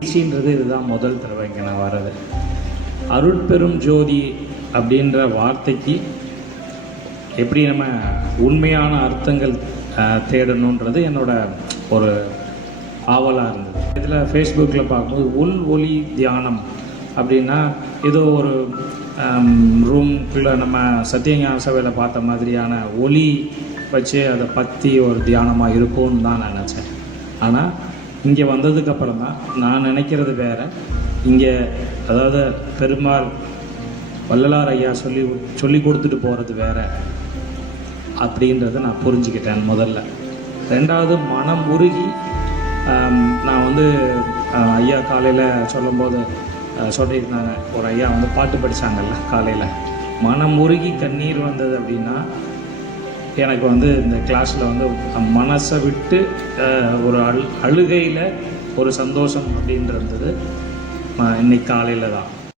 நிகழ்ச்சின்றது இதுதான் முதல் தடவை இங்கே நான் வர்றது. அருட்பெரும் ஜோதி அப்படின்ற வார்த்தைக்கு எப்படி நம்ம உண்மையான அர்த்தங்கள் தேடணுன்றது என்னோட ஒரு ஆவலாக இருந்தது. இதில் ஃபேஸ்புக்கில் பார்க்கும்போது உள் ஒளி தியானம் அப்படின்னா ஏதோ ஒரு ரூம்குள்ளே நம்ம சத்தியஞான சபையில் பார்த்த மாதிரியான ஒளி வச்சு அதை பற்றி ஒரு தியானமாக இருக்கும்னு தான் நான் நினச்சேன். ஆனால் இங்கே வந்ததுக்கப்புறம் தான் நான் நினைக்கிறது வேறு. இங்கே அதாவது பெருமாள் வள்ளலார் ஐயா சொல்லி கொடுத்துட்டு போகிறது வேறு அப்படின்றத நான் புரிஞ்சுக்கிட்டேன் முதல்ல. ரெண்டாவது, மனம் உருகி நான் வந்து ஐயா காலையில் சொல்லும்போது சொல்லியிருந்தாங்க, ஒரு ஐயா வந்து பாட்டு படித்தாங்கல்ல காலையில், மனம் உருகி கண்ணீர் வந்தது அப்படின்னா எனக்கு வந்து இந்த கிளாஸில் வந்து மனசை விட்டு ஒரு அழுகையில் ஒரு சந்தோஷம் அப்படின்றது இன்னைக்கு காலையில் தான்.